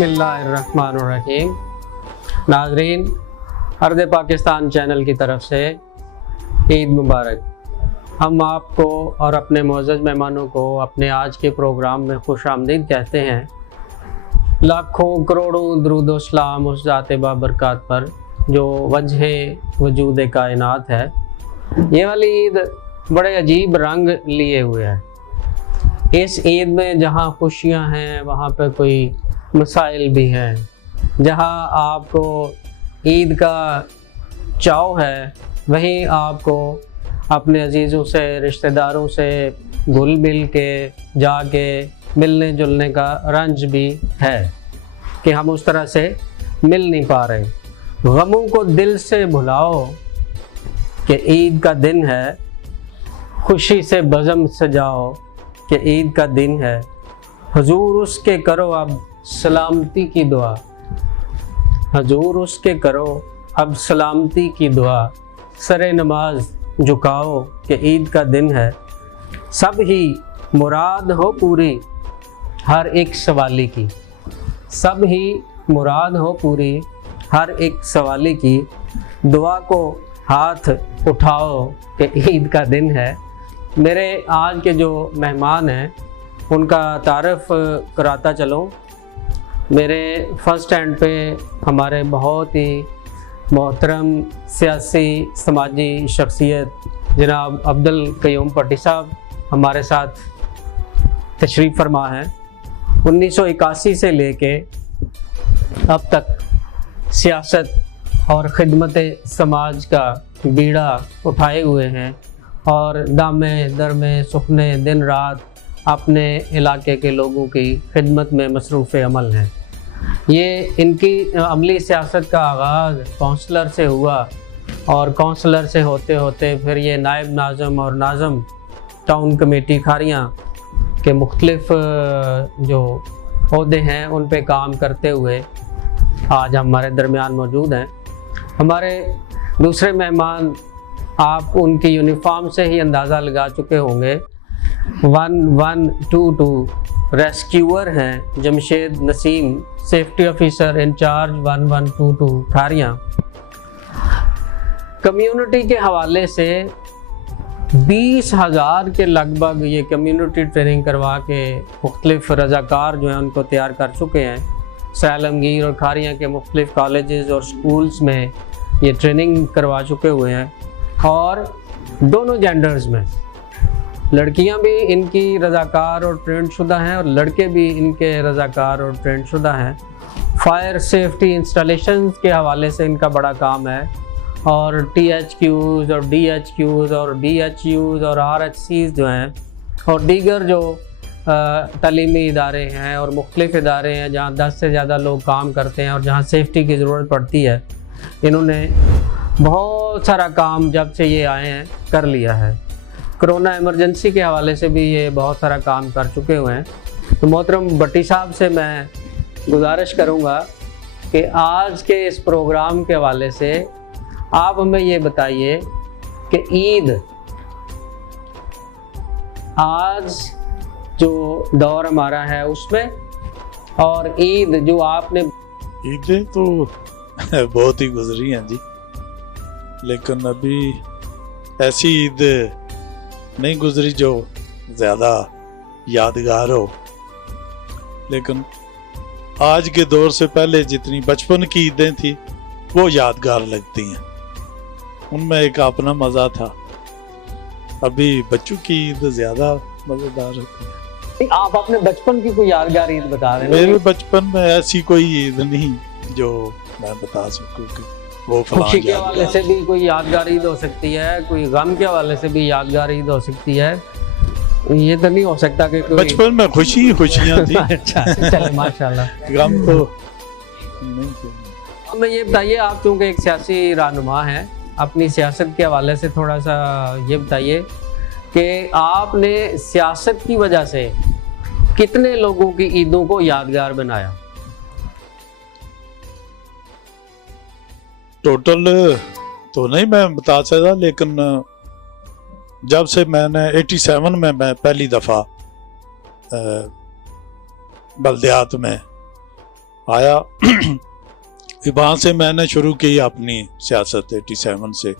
बिस्मिल्लाहिर्रहमानिर्रहीम। नाजरीन, अर्द पाकिस्तान चैनल की तरफ से ईद मुबारक। हम आपको और अपने मुअज़्ज़ज़ मेहमानों को अपने आज के प्रोग्राम में खुश आमदीद कहते हैं। लाखों करोड़ों दरूद व सलाम उस ज़ात बाबरकत पर जो वजह वजूद कायनात है। ये वाली ईद बड़े अजीब रंग लिए हुए है। इस ईद में जहाँ खुशियाँ हैं वहाँ पर कोई मसाइल भी हैं। जहाँ आपको ईद का चाव है वहीं आपको अपने अजीज़ों से रिश्तेदारों से घुल मिल के जाके मिलने जुलने का रंज भी है कि हम उस तरह से मिल नहीं पा रहे। गमों को दिल से भुलाओ कि ईद का दिन है, खुशी से बज़म सजाओ कि ईद का दिन है। हुजूर उसके करो अब सलामती की दुआ, हुजूर उसके करो अब सलामती की दुआ। सरे नमाज झुकाओ कि ईद का दिन है। सब ही मुराद हो पूरी हर एक सवाली की, सब ही मुराद हो पूरी हर एक सवाली की। दुआ को हाथ उठाओ कि ईद का दिन है। मेरे आज के जो मेहमान हैं उनका तारफ़ कराता चलूँ। मेरे फर्स्ट हैंड पे हमारे बहुत ही मोहतरम सियासी समाजी शख्सियत जनाब अब्दुल क़य्यूम भट्टी साहब हमारे साथ तशरीफ़ फरमा हैं। 1981 से लेके अब तक सियासत और ख़िदमत समाज का बीड़ा उठाए हुए हैं और दामे दरमे सुखने दिन रात अपने इलाके के लोगों की खिदमत में मसरूफ़ अमल हैं। ये इनकी अमली सियासत का आगाज़ काउंसलर से हुआ और काउंसलर से होते होते फिर ये नायब नाज़म और नाज़म टाउन कमेटी खारियाँ के मुख्तलिफ़ जो ओहदे हैं उन पे काम करते हुए आज हमारे दरमियान मौजूद हैं। हमारे दूसरे मेहमान आप उनकी यूनिफॉर्म से ही अंदाज़ा लगा चुके होंगे। 1122 रेस्क्यूअर हैं Jamshed Naseem, safety officer in-charge 1122 Kharian. Community के हवाले से 20,000 के लगभग ये कम्युनिटी ट्रेनिंग करवा के मुख्तलिफ़ रज़ाकार जो हैं उनको तैयार कर चुके हैं। सैलमगीर और खारियाँ के मुख्तलिफ़ कॉलेजेस और स्कूल्स में ये ट्रेनिंग करवा चुके हुए हैं और दोनों जेंडर्स में लड़कियां भी इनकी रज़ाकार और ट्रेंड शुदा हैं और लड़के भी इनके रज़ाकार और ट्रेंड शुदा हैं। फायर सेफ्टी इंस्टॉलेशंस के हवाले से इनका बड़ा काम है और THQs और DHQs और BHUs और RHCs जो हैं और दीगर जो तालीमी इदारे हैं और मुख्तलिफ़ इदारे हैं जहाँ 10 से ज़्यादा लोग काम करते हैं और जहाँ सेफ्टी की ज़रूरत पड़ती है, इन्होंने बहुत सारा काम जब से ये आए हैं कर लिया है। कोरोना इमरजेंसी के हवाले से भी ये बहुत सारा काम कर चुके हुए हैं। तो मोहतरम भट्टी साहब से मैं गुजारिश करूँगा कि आज के इस प्रोग्राम के हवाले से आप हमें ये बताइए कि ईद आज जो दौर हमारा है उसमें और ईद जो आपने ईदें तो बहुत ही गुजरी हैं जी, लेकिन अभी ऐसी ईद नहीं गुजरी जो ज़्यादा यादगार हो। लेकिन आज के दौर से पहले जितनी बचपन की ईदें थी वो यादगार लगती हैं, उनमें एक अपना मज़ा था। अभी बच्चों की ईद ज़्यादा मज़ेदार होती है। आप अपने बचपन की कोई यादगार ईद बता रहे हैं? मेरे बचपन में ऐसी कोई ईद नहीं जो मैं बता सकूं कि वो खुशी के हवाले से भी कोई यादगार ईद हो सकती है, कोई गम के हवाले से भी यादगार ईद हो सकती है। ये तो नहीं हो सकता कि बचपन में खुशियाँ थी। अच्छा, चले माशाल्लाह। गम तो नहीं। हमें ये बताइए, आप चूँकि एक सियासी रहनुमा हैं, अपनी सियासत के हवाले से थोड़ा सा ये बताइए कि आपने सियासत की वजह से कितने लोगों की ईदों को यादगार बनाया? टोटल तो नहीं मैं बता सकता, लेकिन जब से मैंने 87 में मैं पहली दफ़ा बल्दियात में आया। वहाँ से मैंने शुरू की अपनी सियासत 87 से।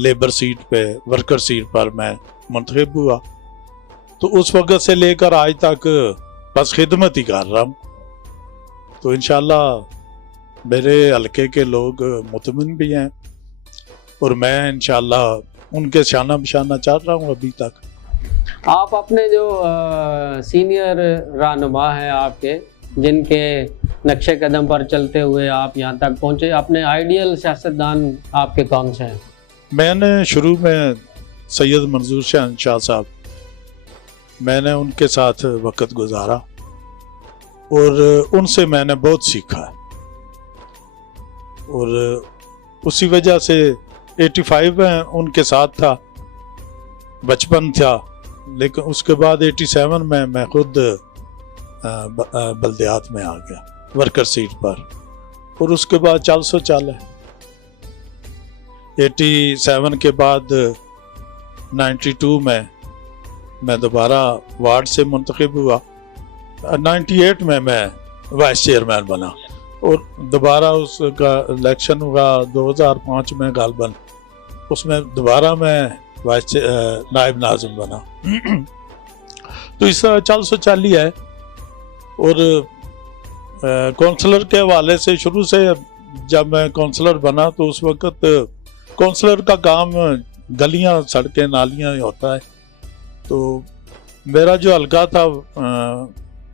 लेबर सीट पे, वर्कर सीट पर मैं मुंतखब हुआ। तो उस वक़्त से लेकर आज तक बस खिदमत ही कर रहा हूँ। तो इंशाल्लाह मेरे हल्के के लोग मुतमिन भी हैं और मैं इंशाल्लाह उनके शाना बशाना चल रहा हूँ अभी तक। आप अपने जो सीनियर रहनुमा हैं आपके, जिनके नक्शे कदम पर चलते हुए आप यहाँ तक पहुँचे, अपने आइडियल सियासतदान आपके कौन से हैं? मैंने शुरू में सैयद मंजूर शाह साहब, मैंने उनके साथ वक़्त गुजारा और उनसे मैंने बहुत सीखा है और उसी वजह से 85 में उनके साथ था, बचपन था। लेकिन उसके बाद 87 में मैं खुद बल्दियात में आ गया वर्कर सीट पर और उसके बाद 400 है। 87 के बाद 92 में मैं दोबारा वार्ड से मुंतखब हुआ। 98 में मैं वाइस चेयरमैन बना और दोबारा उसका इलेक्शन हुआ 2005 में गालबन, उसमें दोबारा मैं वाइस नायब नाज़िम बना। तो इस 440 है। और काउंसलर के हवाले से शुरू से जब मैं काउंसलर बना तो उस वक़्त काउंसलर का काम गलियां, सड़कें, नालियां होता है। तो मेरा जो हल्का था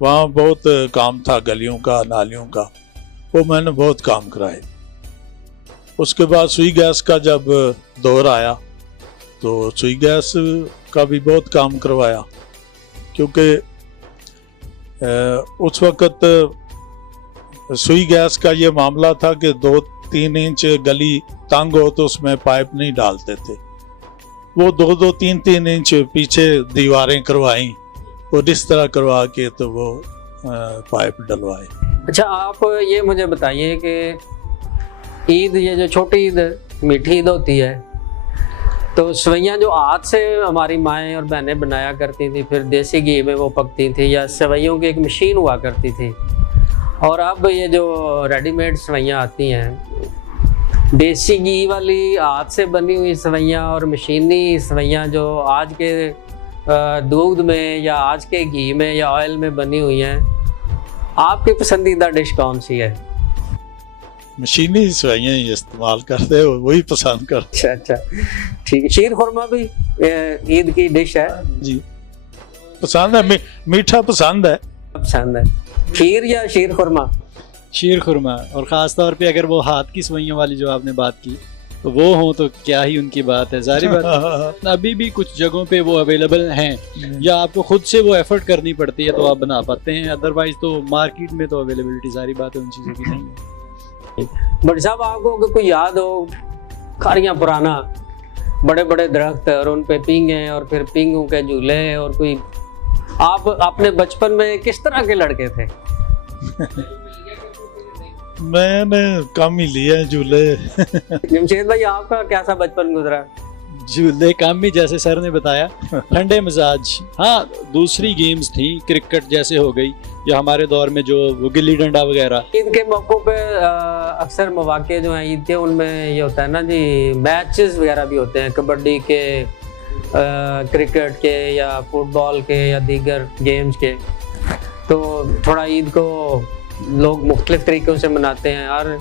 वहाँ बहुत काम था गलियों का, नालियों का, वो मैंने बहुत काम कराए। उसके बाद सुई गैस का जब दौर आया तो सुई गैस का भी बहुत काम करवाया, क्योंकि उस वक़्त सुई गैस का ये मामला था कि 2-3 इंच गली तंग हो तो उसमें पाइप नहीं डालते थे। वो 2-2, 3-3 इंच पीछे दीवारें करवाई और इस तरह करवा के तो वो पाइप डलवाए। अच्छा, आप ये मुझे बताइए कि ईद, ये जो छोटी ईद, मीठी ईद होती है, तो सवैयाँ जो हाथ से हमारी माएँ और बहनें बनाया करती थी, फिर देसी घी में वो पकती थी, या सवैयों की एक मशीन हुआ करती थी, और अब ये जो रेडीमेड सवैयाँ आती हैं, देसी घी वाली हाथ से बनी हुई सवैयाँ और मशीनी सवैयाँ जो आज के दूध में या आज के घी में या ऑयल में बनी हुई हैं, आपकी पसंदीदा डिश कौन सी है? मशीनी सवैयाँ ही इस्तेमाल करते हो, वही पसंद करते। अच्छा, ठीक है। शीर खुरमा भी ईद की डिश है जी, पसंद है, मीठा पसंद है। पसंद है खीर या शीर खुरमा? शीर खुरमा, और ख़ास तौर पे अगर वो हाथ की सवैयों वाली जो आपने बात की तो वो हो तो क्या ही उनकी बात है। जारी बात अभी भी कुछ जगहों पे वो अवेलेबल हैं या आपको खुद से वो एफर्ट करनी पड़ती है तो आप बना पाते हैं, अदरवाइज तो मार्केट में तो अवेलेबिलिटी सारी बात है उन चीज़ों की नहीं है। बट साहब, आपको कोई याद हो खारियाँ पुराना, बड़े बड़े दरख्त और उन पे पींगे और फिर पींगों के झूले, और कोई आप अपने बचपन में किस तरह के लड़के थे? मैंने कम ही लिए झूले। जमशेद भाई, आपका कैसा बचपन गुजरा? झूले कम ही, जैसे सर ने बताया, ठंडे मिजाज। हाँ, दूसरी गेम्स थी, क्रिकेट जैसे हो गई, या हमारे दौर में जो वो गिल्ली डंडा वगैरह। ईद के मौक़ों पे अक्सर मौके जो हैं ईद के, उनमें ये होता है ना जी, मैचेस वगैरह भी होते हैं, कबड्डी के, क्रिकेट के, या फुटबॉल के, या दीगर गेम्स के। तो थोड़ा ईद को लोग मुख्तलिफ तरीक़ों से मनाते हैं, हर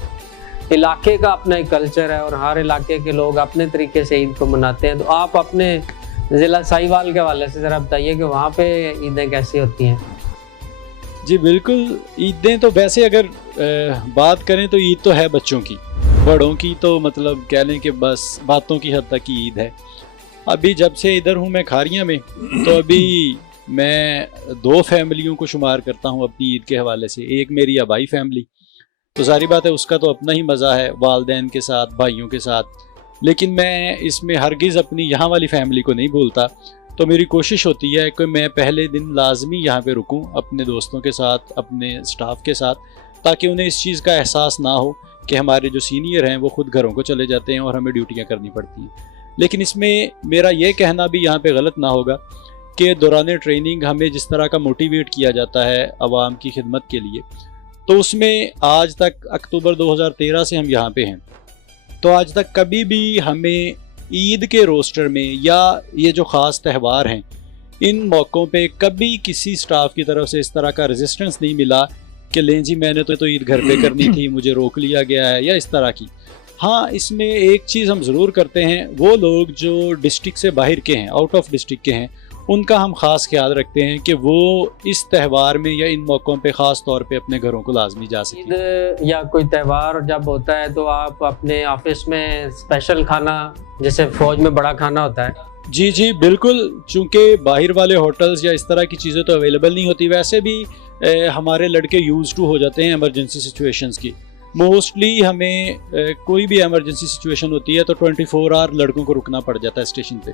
इलाके का अपना एक कल्चर है और हर इलाके के लोग अपने तरीके से ईद को मनाते हैं। तो आप अपने ज़िला साहिवाल के हवाले से ज़रा बताइए कि वहाँ पे ईदें कैसी होती हैं? जी बिल्कुल, ईदें तो वैसे अगर बात करें तो ईद तो है बच्चों की, बड़ों की तो मतलब कह लें कि बस बातों की हद तक की ईद है। अभी जब से इधर हूँ मैं खारियाँ में, तो अभी मैं 2 फैमिलियों को शुमार करता हूँ अपनी ईद के हवाले से। एक मेरी आबाई फैमिली, तो सारी बात है उसका तो अपना ही मज़ा है वालदैन के साथ, भाइयों के साथ, लेकिन मैं इसमें हरगिज़ अपनी यहाँ वाली फैमिली को नहीं भूलता। तो मेरी कोशिश होती है कि मैं पहले दिन लाजमी यहाँ पे रुकूँ अपने दोस्तों के साथ, अपने स्टाफ के साथ, ताकि उन्हें इस चीज़ का एहसास ना हो कि हमारे जो सीनियर हैं वो खुद घरों को चले जाते हैं और हमें ड्यूटियाँ करनी पड़ती हैं। लेकिन इसमें मेरा ये कहना भी यहाँ पे गलत ना होगा कि दौरान ट्रेनिंग हमें जिस तरह का मोटिवेट किया जाता है आवाम की खिदमत के लिए, तो उसमें आज तक अक्टूबर 2013 से हम यहाँ पे हैं, तो आज तक कभी भी हमें ईद के रोस्टर में या ये जो ख़ास त्यौहार हैं इन मौक़ों पे कभी किसी स्टाफ की तरफ से इस तरह का रेजिस्टेंस नहीं मिला कि लें जी मैंने तो ईद घर पे करनी थी, मुझे रोक लिया गया है, या इस तरह की। हाँ, इसमें एक चीज़ हम ज़रूर करते हैं, वो लोग जो डिस्ट्रिक्ट से बाहर के हैं, आउट ऑफ डिस्ट्रिक्ट के हैं, उनका हम ख़ास ख्याल रखते हैं कि वो इस त्यौहार में या इन मौक़ों पे ख़ास तौर पे अपने घरों को लाजमी जा सकें। ईद या कोई त्यौहार जब होता है तो आप अपने ऑफिस में स्पेशल खाना, जैसे फौज में बड़ा खाना होता है। जी जी बिल्कुल, चूँकि बाहर वाले होटल्स या इस तरह की चीज़ें तो अवेलेबल नहीं होती, वैसे भी हमारे लड़के यूज़ टू हो जाते हैं इमरजेंसी सिचुएशंस की। मोस्टली हमें कोई भी इमरजेंसी सिचुएशन होती है तो 24 आवर लड़कों को रुकना पड़ जाता है स्टेशन पे।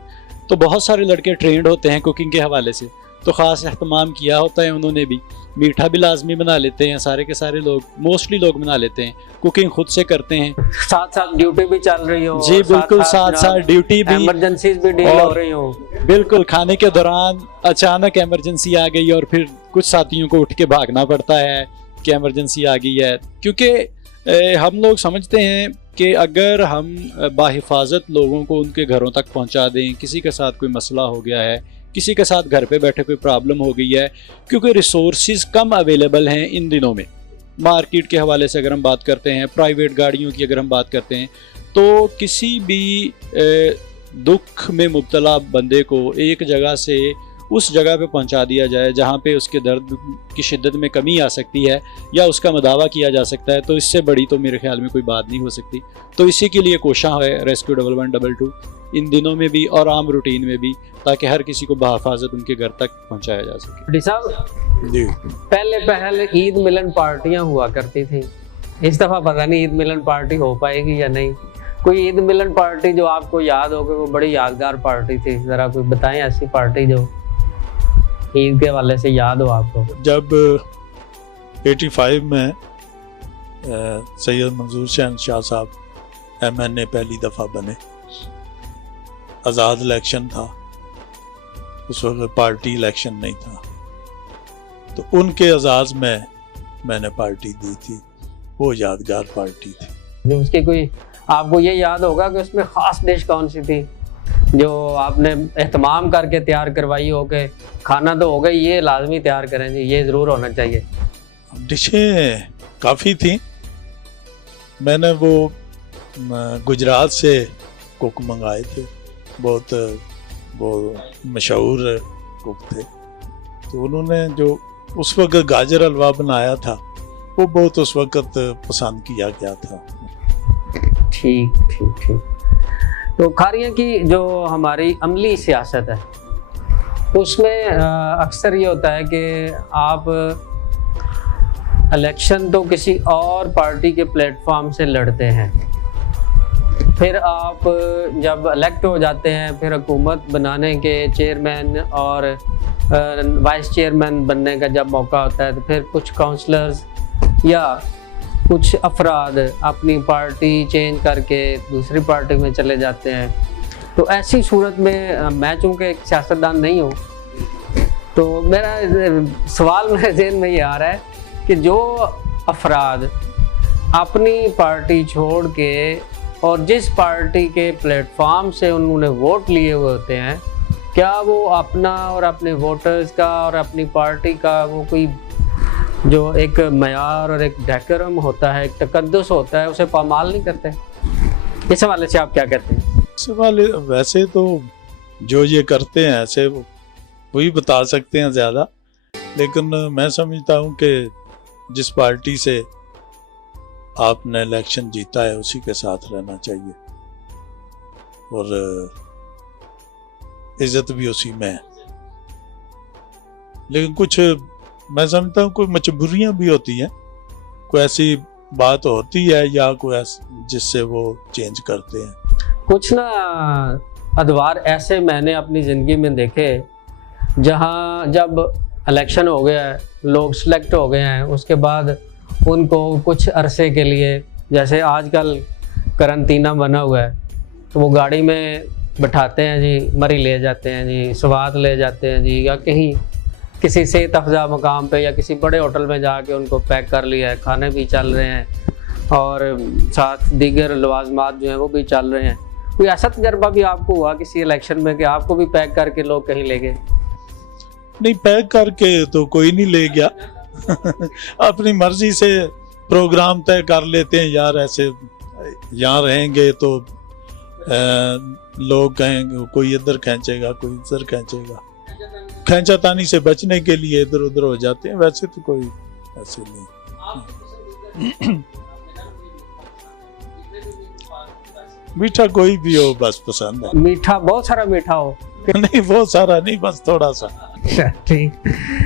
तो बहुत सारे लड़के ट्रेंड होते हैं कुकिंग के हवाले से, तो ख़ास एहतमाम किया होता है उन्होंने भी। मीठा भी लाजमी बना लेते हैं, सारे के सारे लोग, मोस्टली लोग बना लेते हैं, कुकिंग खुद से करते हैं, साथ साथ ड्यूटी भी चल रही हो। जी बिल्कुल, साथ साथ ड्यूटी भी, इमरजेंसीज भी डील हो रही हो। बिल्कुल, खाने के दौरान अचानक इमरजेंसी आ गई और फिर कुछ साथियों को उठ के भागना पड़ता है कि इमरजेंसी आ गई है, क्योंकि हम लोग समझते हैं कि अगर हम बाहिफाजत लोगों को उनके घरों तक पहुंचा दें, किसी के साथ कोई मसला हो गया है, किसी के साथ घर पे बैठे कोई प्रॉब्लम हो गई है, क्योंकि रिसोर्सेज कम अवेलेबल हैं इन दिनों में। मार्केट के हवाले से अगर हम बात करते हैं, प्राइवेट गाड़ियों की अगर हम बात करते हैं, तो किसी भी दुख में मुब्तला बंदे को एक जगह से उस जगह पे पहुंचा दिया जाए जहाँ पे उसके दर्द की शिद्दत में कमी आ सकती है या उसका मदावा किया जा सकता है, तो इससे बड़ी तो मेरे ख्याल में कोई बात नहीं हो सकती। तो इसी के लिए कोशिश है रेस्क्यू 1122 इन दिनों में भी और आम रूटीन में भी, ताकि हर किसी को बहफाजत उनके घर तक पहुँचाया जा सके। डी साहब जी, पहले ईद मिलन पार्टियाँ हुआ करती थी, इस दफ़ा पता नहीं ईद मिलन पार्टी हो पाएगी या नहीं। कोई ईद मिलन पार्टी जो आपको याद हो कि वो बड़ी यादगार पार्टी थी, ज़रा कोई बताएं ऐसी पार्टी जो ईद के हवाले से याद हो आपको। जब 85 में सैयद मंजूर शहनशाह साहब MNA पहली दफ़ा बने, आज़ाद इलेक्शन था, उस वक्त पार्टी इलेक्शन नहीं था, तो उनके एजाज़ में मैंने पार्टी दी थी, वो यादगार पार्टी थी। जो उसकी कोई आपको ये याद होगा कि उसमें ख़ास डिश कौन सी थी जो आपने एहतमाम करके तैयार करवाई हो कि खाना तो हो गई, ये लाजमी तैयार करें जी, ये ज़रूर होना चाहिए। डिशें काफ़ी थी। मैंने वो गुजरात से कुक मंगाए थे, बहुत वो मशहूर कुक थे, तो उन्होंने जो उस वक्त गाजर हलवा बनाया था वो बहुत उस वक्त पसंद किया गया था। ठीक ठीक ठीक। तो खारियाँ की जो हमारी अमली सियासत है उसमें अक्सर ये होता है कि आप इलेक्शन तो किसी और पार्टी के प्लेटफॉर्म से लड़ते हैं, फिर आप जब इलेक्ट हो जाते हैं, फिर हुकूमत बनाने के चेयरमैन और वाइस चेयरमैन बनने का जब मौका होता है, तो फिर कुछ काउंसलर्स या कुछ अफराद अपनी पार्टी चेंज करके दूसरी पार्टी में चले जाते हैं। तो ऐसी सूरत में मैं चूँकि एक सियासतदान नहीं हूँ, तो मेरा सवाल मेरे ज़हन में ये आ रहा है कि जो अफराद अपनी पार्टी छोड़ के और जिस पार्टी के प्लेटफॉर्म से उन्होंने वोट लिए हुए होते हैं, क्या वो अपना और अपने वोटर्स का और अपनी पार्टी का वो कोई जो एक मयार और एक डेकोरम होता है, एक तकद्दुस होता है, उसे पामाल नहीं करते? इस हवाले से आप क्या कहते हैं? सवाल वैसे तो जो ये करते हैं ऐसे वही बता सकते हैं ज़्यादा, लेकिन मैं समझता हूँ कि जिस पार्टी से आपने इलेक्शन जीता है उसी के साथ रहना चाहिए और इज्जत भी उसी में है। लेकिन कुछ मैं समझता हूँ कोई मजबूरियाँ भी होती हैं, कोई ऐसी बात होती है या कोई जिससे वो चेंज करते हैं। कुछ ना अदवार ऐसे मैंने अपनी ज़िंदगी में देखे जहाँ जब इलेक्शन हो गया है, लोग सेलेक्ट हो गए हैं, उसके बाद उनको कुछ अरसे के लिए, जैसे आजकल करंटीना बना हुआ है, तो वो गाड़ी में बैठाते हैं जी, मरी ले जाते हैं जी, स्वाद ले जाते हैं जी, या कहीं किसी सेहत अफजा मकाम पे या किसी बड़े होटल में जाके उनको पैक कर लिया है, खाने भी चल रहे हैं और साथ दीगर लवाजमात जो हैं वो भी चल रहे हैं। कोई ऐसा तजर्बा भी आपको हुआ किसी इलेक्शन में कि आपको भी पैक करके लोग कहीं ले गए? नहीं, पैक करके तो कोई नहीं ले गया अपनी मर्जी से प्रोग्राम तय कर लेते हैं यार, ऐसे यहाँ रहेंगे तो लोग कहेंगे कोई इधर खींचेगा कोई इधर खींचेगा, खींचातानी से बचने के लिए इधर उधर हो जाते हैं। वैसे तो कोई ऐसे नहीं मीठा कोई भी हो बस पसंद है। मीठा बहुत सारा मीठा हो? नहीं बहुत सारा नहीं, बस थोड़ा सा। ठीक।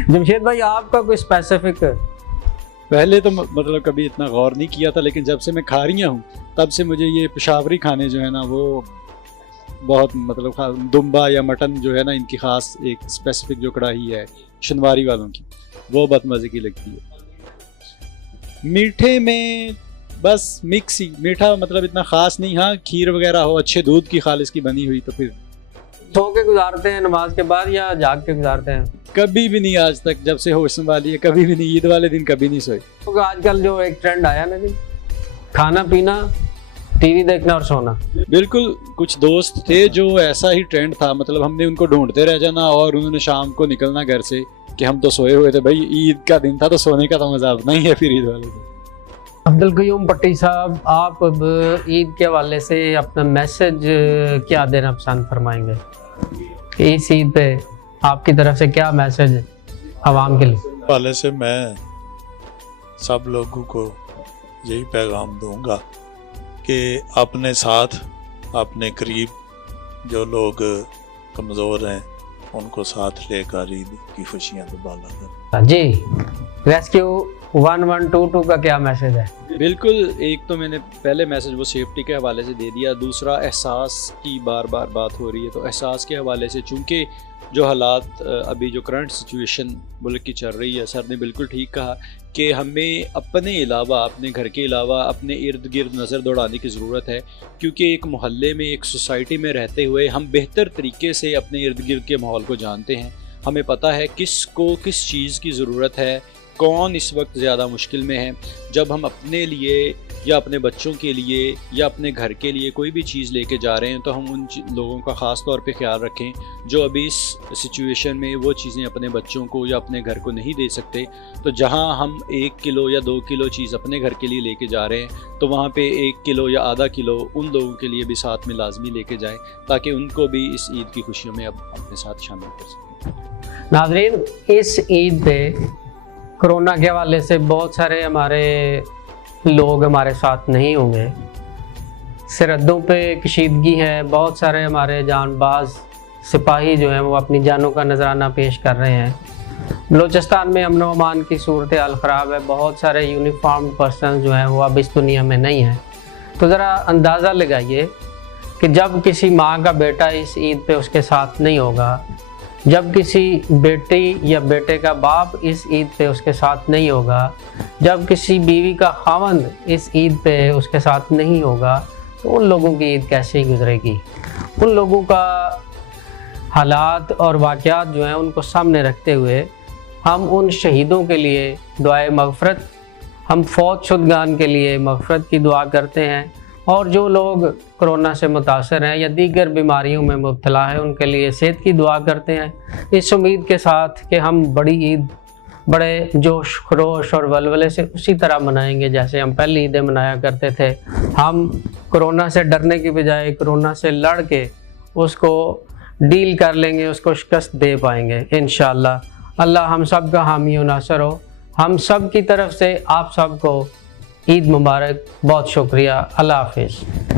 जमशेद भाई आपका कोई स्पेसिफिक? पहले तो मतलब कभी इतना गौर नहीं किया था, लेकिन जब से मैं खा रही हूँ तब से मुझे ये पेशावरी खाने जो है ना वो बहुत मतलब दुम्बा या मटन जो है ना, इनकी ख़ास एक स्पेसिफिक जो कढ़ाई है शनवारी वालों की, वो बहुत मज़े की लगती है। मीठे में बस मिक्स ही मीठा, मतलब इतना ख़ास नहीं। हाँ, खीर वगैरह हो अच्छे दूध की खालिस की बनी हुई तो फिर। सो के गुजारते हैं नमाज के बाद या जाग के गुजारते हैं? कभी भी नहीं आज तक, जब से होश संभाली है कभी भी नहीं। ईद वाले दिन कभी नहीं सोए। तो आजकल जो एक ट्रेंड आया ना जी, खाना पीना टीवी देखना और सोना। बिल्कुल, कुछ दोस्त थे जो ऐसा ही ट्रेंड था, मतलब हमने उनको ढूंढते रह जाना और उन्होंने शाम को निकलना घर से कि हम तो सोए हुए थे। भाई ईद का दिन था तो सोने का तो मजा अपना ही है फिर ईद वाले दिन। अब्दुल क़य्यूम भट्टी साहब, आप अब ईद के हवाले से अपना मैसेज क्या देना पसंद फरमाएंगे? इस ईद पे आपकी तरफ से क्या मैसेज है आवाम के लिए? वाले से मैं सब लोगों को यही पैगाम दूंगा कि अपने साथ अपने करीब जो लोग कमज़ोर हैं उनको साथ लेकर ईद की खुशियाँ दुबाला करें। जी, रेस्क्यू 1122 का क्या मैसेज है? बिल्कुल, एक तो मैंने पहले मैसेज वो सेफ्टी के हवाले से दे दिया, दूसरा एहसास की बार बार बात हो रही है तो एहसास के हवाले से, चूँकि जो हालात अभी जो करंट सिचुएशन मुल्क की चल रही है, सर ने बिल्कुल ठीक कहा कि हमें अपने अलावा, अपने घर के अलावा अपने इर्द गिर्द नज़र दौड़ाने की ज़रूरत है, क्योंकि एक मोहल्ले में, एक सोसाइटी में रहते हुए हम बेहतर तरीके से अपने इर्द गिर्द के माहौल को जानते हैं। हमें पता है किस को किस चीज़ की ज़रूरत है, कौन इस वक्त ज़्यादा मुश्किल में है। जब हम अपने लिए या अपने बच्चों के लिए या अपने घर के लिए कोई भी चीज़ लेके जा रहे हैं तो हम उन लोगों का ख़ास तौर पे ख्याल रखें जो अभी इस सिचुएशन में वो चीज़ें अपने बच्चों को या अपने घर को नहीं दे सकते। तो जहां हम 1 किलो या 2 किलो चीज़ अपने घर के लिए लेके जा रहे हैं तो वहां पे 1 किलो या आधा किलो उन लोगों के लिए भी साथ में लाजमी लेके जाएं, ताकि उनको भी इस ईद की खुशियों में अब अपने साथ शामिल कर सकें। नाज़रीन, इस ईद पे कोरोना के हवाले से बहुत सारे हमारे लोग हमारे साथ नहीं होंगे। सरहदों पे कशीदगी है, बहुत सारे हमारे जानबाज सिपाही जो हैं वो अपनी जानों का नजराना पेश कर रहे हैं। बलूचिस्तान में अमन व अमान की सूरत हाल ख़राब है, बहुत सारे यूनिफॉर्म पर्सन जो हैं वो अब इस दुनिया में नहीं हैं। तो ज़रा अंदाज़ा लगाइए कि जब किसी माँ का बेटा इस ईद पे उसके साथ नहीं होगा, जब किसी बेटी या बेटे का बाप इस ईद पे उसके साथ नहीं होगा, जब किसी बीवी का खावंद इस ईद पे उसके साथ नहीं होगा, तो उन लोगों की ईद कैसे गुजरेगी? उन लोगों का हालात और वाक़यात जो हैं उनको सामने रखते हुए हम उन शहीदों के लिए दुआए मग़फ़रत, हम फौत शुदगान के लिए मग़फ़रत की दुआ करते हैं, और जो लोग कोरोना से मुतासर हैं या दीगर बीमारियों में मुब्तला है उनके लिए सेहत की दुआ करते हैं, इस उम्मीद के साथ कि हम बड़ी ईद बड़े जोश खरोश और वलवले से उसी तरह मनाएंगे जैसे हम पहली ईदें मनाया करते थे। हम कोरोना से डरने की बजाय कोरोना से लड़ के उसको डील कर लेंगे, उसको शिकस्त दे पाएंगे इंशाअल्लाह। अल्लाह हम सब का हामी व नासर हो। हम सब की तरफ से आप सबको ईद मुबारक, बहुत शुक्रिया। अल्लाह हाफिज़।